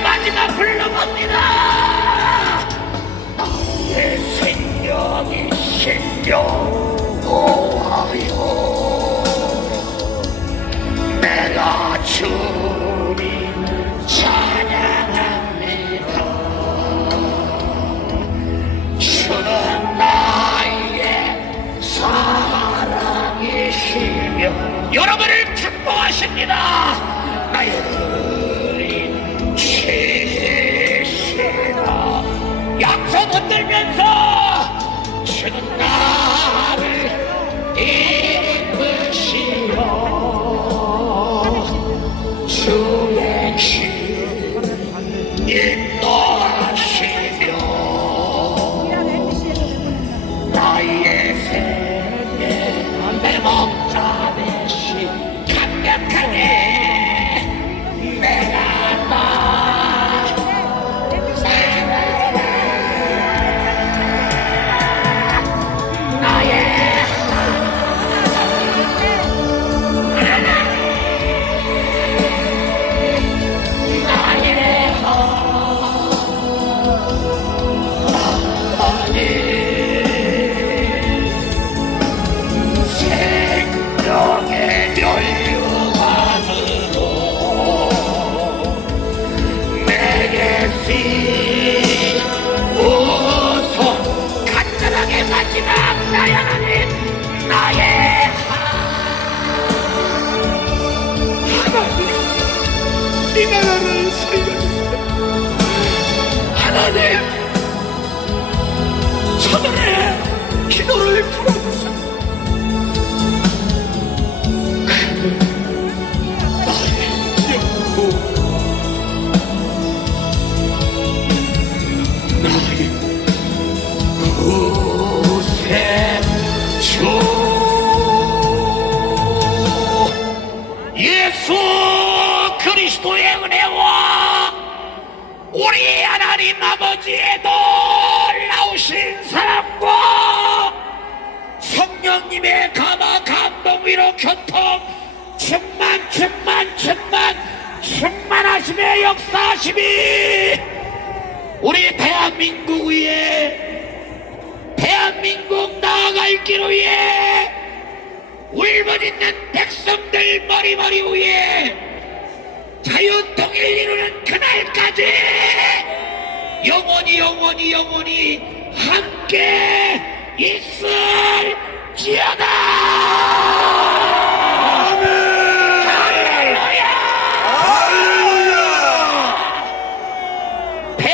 마지막 불러봅니다. 나의 생명이 신령 주의 이 나라를 살려주세요 하나님 저들의 기도를 풀어주세요 예수 그리스도의 은혜와 우리 하나님 아버지의 놀라우신 사랑과 성령님의 감화 감동 위로 교통 충만 충만 충만 충만하심의 역사심이 우리 대한민국 위에 대한민국 나아갈 길 위에 울부짖는 백성들 머리머리 위에 자유 통일 이루는 그날까지 영원히 영원히 영원히 함께 있을지어다